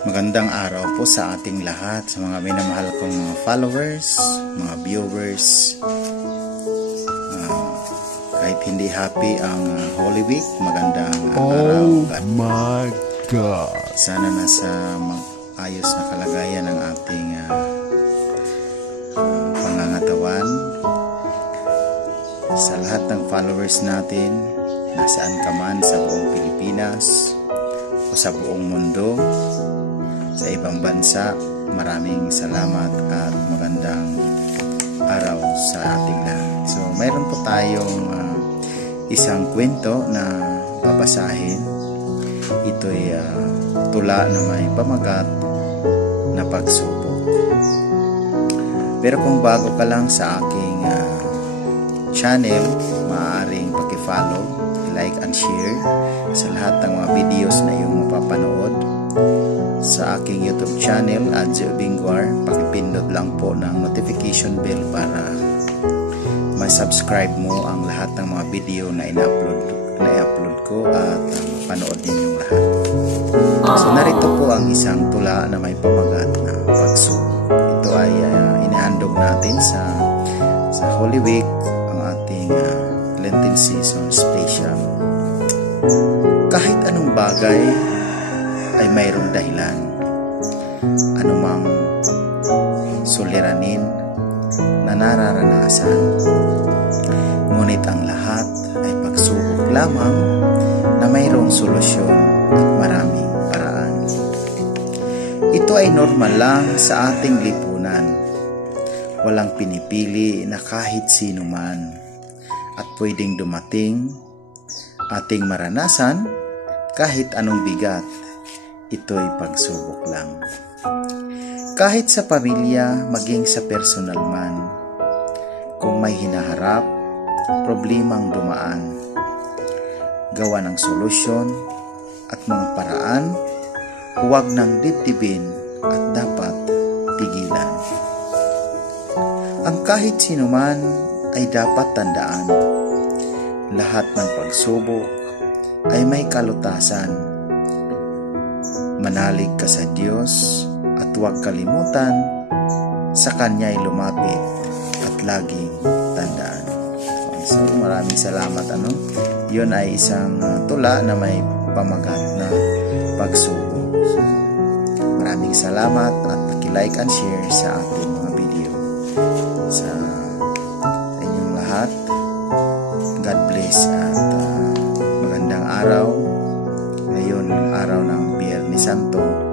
Magandang araw po sa ating lahat, sa mga minamahal kong mga followers, mga viewers. Kahit hindi happy ang Holy Week, magandang araw. Oh my God! Sana nasa ayos na kalagayan ang ating pangangatawan. Sa lahat ng followers natin, nasaan ka man sa buong Pilipinas o sa buong mundo, sa ibang bansa, maraming salamat at magandang araw sa ating lahat. So, mayroon po tayong isang kwento na babasahin. Ito'y tula na may pamagat na pagsubok. Pero kung bago ka lang sa aking channel, maaaring paki-follow, like and share sa lahat ng mga videos na iyong mapapanood sa aking YouTube channel at Bingwar. Pakipindot lang po ng notification bell para ma-subscribe mo ang lahat ng mga video na i-upload ko at mapanood ninyong lahat. So narito po ang isang tula na may pamagat na pagsubok. Ito ay inihandog natin sa Holy Week, ang ating Lenten season special. Kahit anong bagay ay mayroong dahilan, anumang suliranin na nararanasan, ngunit ang lahat ay pagsubok lamang na mayroong solusyon at maraming paraan. Ito ay normal lang sa ating lipunan. Walang pinipili na kahit sino man at pwedeng dumating ating maranasan kahit anong bigat. Ito'y pagsubok lang. Kahit sa pamilya, maging sa personal man, kung may hinaharap, problemang dumaan, gawa ng solusyon at mga paraan, huwag nang dibdibin at dapat pigilan. Ang kahit sino man ay dapat tandaan, lahat ng pagsubok ay may kalutasan. Manalig ka sa Diyos at huwag kalimutan, sa Kanya'y lumapit at laging tandaan. So maraming salamat. Yun ay isang tula na may pamagat na pagsubok. Maraming salamat at paki-like and share sa ating mga video. Sa inyong lahat, God bless at magandang araw. Ngayon, araw ng Biyernes Santo.